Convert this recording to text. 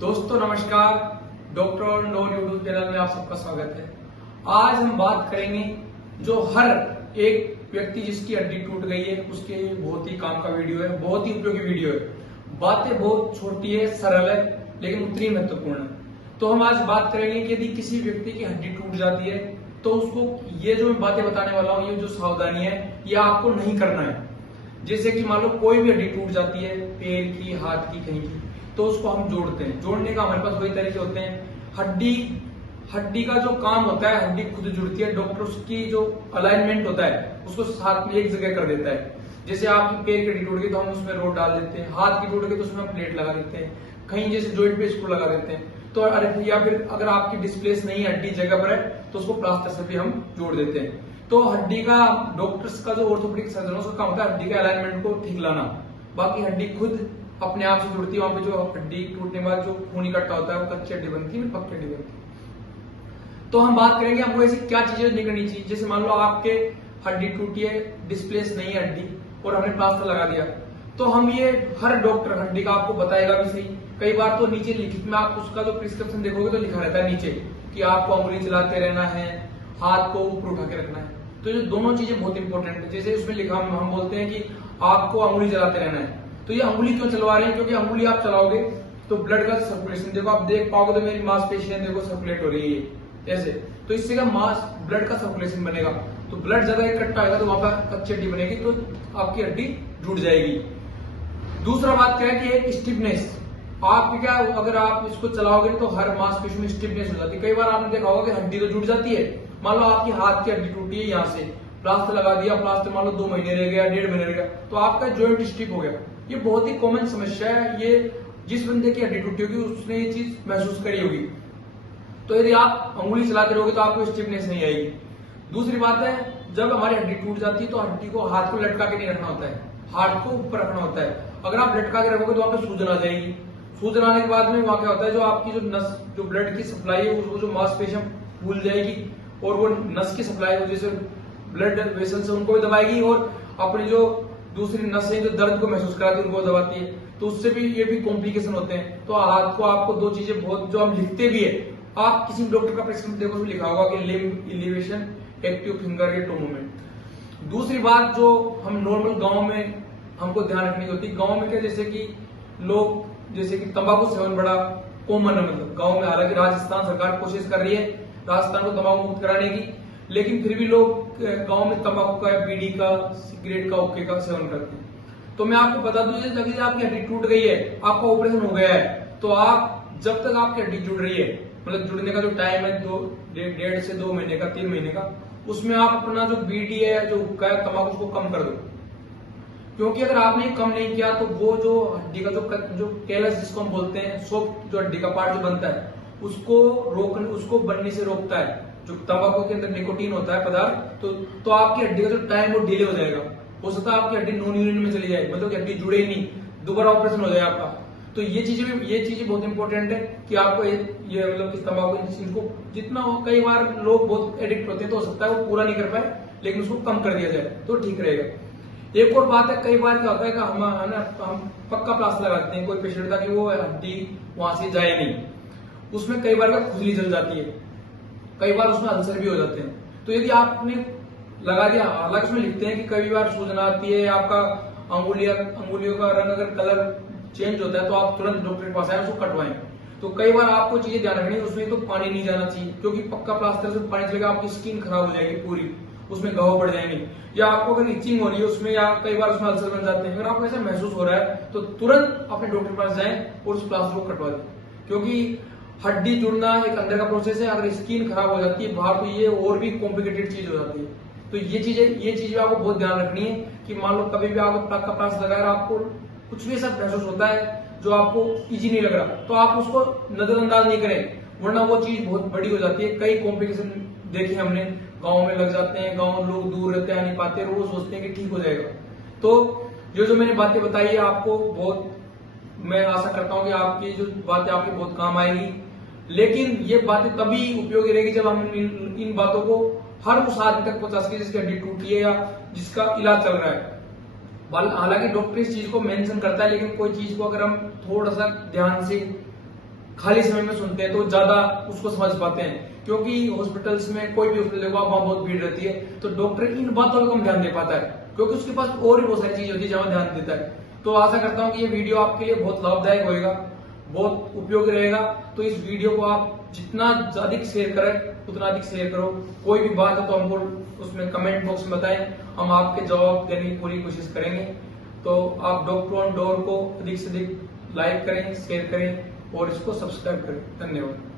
दोस्तों नमस्कार, doctor no YouTube channel में आप सबका स्वागत है। आज हम बात करेंगे जो हर एक व्यक्ति जिसकी हड्डी टूट गई है उसके बहुत ही काम का वीडियो है, बहुत ही उपयोगी वीडियो है। बातें बहुत छोटी है, सरल है, लेकिन उतनी महत्वपूर्ण है। तो हम आज बात करेंगे कि यदि किसी व्यक्ति की हड्डी टूट जाती है तो उसको ये जो मैं बातें बताने वाला हूँ, ये जो सावधानी है, ये आपको नहीं करना है। जैसे कि मान लो कोई भी हड्डी टूट जाती है, पैर की, हाथ की, कहीं की, तो उसको हम जोड़ते हैं। जोड़ने का हमारे पास वही तरीके होते हैं। हड्डी का जो काम होता है, हड्डी खुद जुड़ती है, डॉक्टर उसकी जो अलाइनमेंट होता है उसको साथ में एक जगह कर देता है। जैसे आपकी पैर की हड्डी टूट गई तो हम उसमें रोड डाल देते हैं, हाथ की टूट गई तो उसमें हम प्लेट लगा देते हैं, कहीं जैसे जॉइंट पे स्क्रू लगा देते हैं। तो या फिर अगर आपकी डिस्प्लेस नहीं है, हड्डी जगह पर है, तो उसको प्लास्टर से भी हम जोड़ देते हैं। तो हड्डी का डॉक्टर्स का जो ऑर्थोपेडिक सर्जन उसका काम होता है हड्डी के अलाइनमेंट को ठीक लाना। बाकी हड्डी खुद अपने आप से जुड़ती है। वहां पे जो हड्डी टूटने के बाद जो खून इकट्ठा होता है वो कच्ची हड्डी बनती है, पक्की हड्डी बनती है। तो हम बात करेंगे हमको ऐसी क्या चीजें नहीं करनी चाहिए। जैसे मान लो आपके हड्डी टूटी है, डिस्प्लेस नहीं है हड्डी, और हमने प्लास्टर लगा दिया, तो हम ये हर डॉक्टर हड्डी का आपको बताएगा भी सही। कई बार तो नीचे लिखित में आप उसका जो प्रिस्क्रिप्शन देखोगे तो लिखा रहता है नीचे कि आपको उंगली चलाते रहना है, हाथ को ऊपर उठा के रखना है। तो ये दोनों चीजें बहुत इंपॉर्टेंट है। जैसे उसमें लिखा हम बोलते हैं कि आपको उंगली चलाते रहना है, तो ये उंगली क्यों चलवा रहे हैं? क्योंकि उंगली आप चलाओगे तो ब्लड का सर्कुलेशन, देखो आप देख पाओगे तो मेरी मांसपेशियां देखो सर्कुलेट हो रही है ऐसे, तो इससे क्या ब्लड का सर्कुलेशन बनेगा, तो ब्लड ज्यादा इकट्ठा आएगा तो वहां पर कच्ची हड्डी बनेगी, तो आपकी हड्डी जुड़ जाएगी। दूसरा बात क्या है कि एक स्टिफनेस, आप क्या अगर आप इसको चलाओगे तो हर मांसपेशी में स्टिफनेस हो जाती है। कई बार आपने देखा होगा कि हड्डी तो जुड़ जाती है। मान लो आपकी हाथ की हड्डी टूटी है, यहाँ से प्लास्टर लगा दिया, प्लास्टर मान लो 2 महीने रह गया, 1.5 महीने रह गया, तो आपका जॉइंट स्टिफ हो गया। ये बहुत ही कॉमन समस्या है। ये जिस बंदे की हड्डी टूटी होगी उसने ये चीज महसूस करी होगी। तो यदि आप उंगली चलाते रहोगे तो आपको स्टिफनेस नहीं आएगी। दूसरी बात है, जब हमारी हड्डी टूट जाती है तो हड्डी को हाथ को लटका के नहीं रखना होता है, हाथ को ऊपर रखना होता है। अगर आप लटका के रखोगे तो वहां पे सूजन आ जाएगी। सूजन आने के बाद में वहां क्या होता है, जो आपकी जो नस, जो ब्लड की सप्लाई है, वो जो मांसपेशियां फूल जाएगी और वो नस की सप्लाई जैसे ब्लड वेसल से उनको भी दबाएगी, और अपनी जो दूसरी नसें जो दर्द को महसूस कराती है उनको दबाती है। तो उससे भी ये भी कॉम्प्लिकेशन होते हैं। तो हाथ को आपको 2 चीजें बहुत जो हम लिखते भी है, आप किसी डॉक्टर का प्रेस्क्रिप्शन देखो उसमें लिखा होगा कि लिम्ब एलिवेशन, एक्टिव फिंगर या टो मूवमेंट। दूसरी बात जो हम नॉर्मल गांव में हमको ध्यान रखनी होती है, गांव में क्या जैसे कि लोग जैसे कि तंबाकू सेवन बड़ा कॉमन है, मतलब गांव में। हालांकि राजस्थान सरकार कोशिश कर रही है राजस्थान को तंबाकू मुक्त कराने की, लेकिन फिर भी लोग गांव में तंबाकू का, बीड़ी का, सिगरेट का, हुक्के का सेवन करते हैं। तो मैं आपको बता दूं, जैसे आपकी हड्डी टूट गई है, आपका ऑपरेशन हो गया है, तो आप जब तक आपकी हड्डी जुड़ रही है, मतलब जुड़ने का जो टाइम है 1.5 से 2 महीने का, 3 महीने का, उसमें आप अपना जो बीड़ी है, जो हुक्का है, तंबाकू, उसको कम कर दो। क्योंकि अगर आपने कम नहीं किया तो वो जो हड्डी का जो कैलस जिसको हम बोलते हैं, सॉफ्ट जो हड्डी का पार्ट जो बनता है, उसको बनने से रोकता है। जो तंबाकू के अंदर निकोटीन होता है पदार्थ, तो आपकी हड्डी का जो टाइम वो डिले हो जाएगा। हो सकता है आपकी हड्डी नॉन यूनियन में चली जाए, मतलब कि हड्डी जुड़े ही नहीं, दोबारा ऑपरेशन हो जाए आपका। तो ये चीजें बहुत इंपॉर्टेंट है कि आपको ये मतलब कि तंबाकू इनको जितना हो, कई बार लोग बहुत एडिक्ट होते हैं तो हो सकता है वो पूरा नहीं कर पाए, लेकिन उसको कम कर दिया जाए तो ठीक रहेगा। एक और बात है, कई बार क्या होता है कि हम पक्का प्लास्टर लगाते हैं, कोई पेशेंट था कि वो हड्डी वहां से जाए नहीं, उसमें कई बार खुजली जल जाती है, कई बार उसमें अल्सर भी हो जाते हैं। तो यदि आपने लगा दिया, हालांकि उसमें लिखते हैं कि कई बार सूजन आती है, आपका अंगुलियों का रंग अगर कलर चेंज होता है तो आप तुरंत डॉक्टर के पास आए, उसको कटवाएं। तो कई बार आपको चीजें ध्यान रखनी है, उसमें तो पानी नहीं जाना चाहिए, क्योंकि पक्का प्लास्टर से पानी चलेगा आपकी स्किन खराब हो जाएगी पूरी, उसमें घाव पड़ जाएंगे, या आपको अगर इचिंग हो रही है उसमें, या कई बार उसमें अल्सर बन जाते हैं। अगर आपको ऐसा महसूस हो रहा है तो तुरंत अपने डॉक्टर के पास जाएं और उस प्लास्टर को कटवा दें, क्योंकि हड्डी जुड़ना एक अंदर का प्रोसेस है। अगर स्किन खराब हो जाती है बाहर, तो ये और भी कॉम्प्लिकेटेड चीज हो जाती है। तो ये चीजें आपको बहुत ध्यान रखनी है कि मान लो कभी भी आप का प्लास्टर लगाकर आपको कुछ भी ऐसा महसूस होता है जो आपको इजी नहीं लग रहा, तो आप उसको नजरअंदाज नहीं करें, वरना वो चीज बहुत बड़ी हो जाती है। कई कॉम्प्लिकेशन देखे हमने, गांव में लग जाते हैं, गांव लोग दूर रहते हैं, नहीं पाते, वो सोचते हैं कि ठीक हो जाएगा। तो जो मैंने बातें बताई है आपको बहुत, मैं आशा करता हूं कि आपकी जो बातें आपकी बहुत काम आएगी। लेकिन ये बातें तभी उपयोगी रहेगी जब हम इन बातों को हर उस आदमी तक पहुंचा सके जिसकी हड्डी टूटी है या जिसका इलाज चल रहा है। हालांकि डॉक्टर इस चीज को मेंशन करता है, लेकिन कोई चीज को अगर हम थोड़ा सा ध्यान से खाली समय में सुनते हैं तो ज्यादा उसको समझ पाते हैं, क्योंकि हॉस्पिटल्स में कोई भी हॉस्पिटल देखो वहां बहुत भीड़ रहती है, तो डॉक्टर इन बातों पर कम ध्यान दे पाता है, क्योंकि उसके पास और भी बहुत सारी चीज होती है जहां ध्यान देता है। तो आशा करता हूँ कि ये वीडियो आपके लिए बहुत लाभदायक होगा, बहुत उपयोगी रहेगा। तो इस वीडियो को आप जितना अधिक शेयर करें उतना अधिक शेयर करो। कोई भी बात है तो हमको उसमें कमेंट बॉक्स में बताएं, हम आपके जवाब देने की पूरी कोशिश करेंगे। तो आप डॉक्टर ऑन डोर को अधिक से अधिक लाइक करें, शेयर करें और इसको सब्सक्राइब करें। धन्यवाद।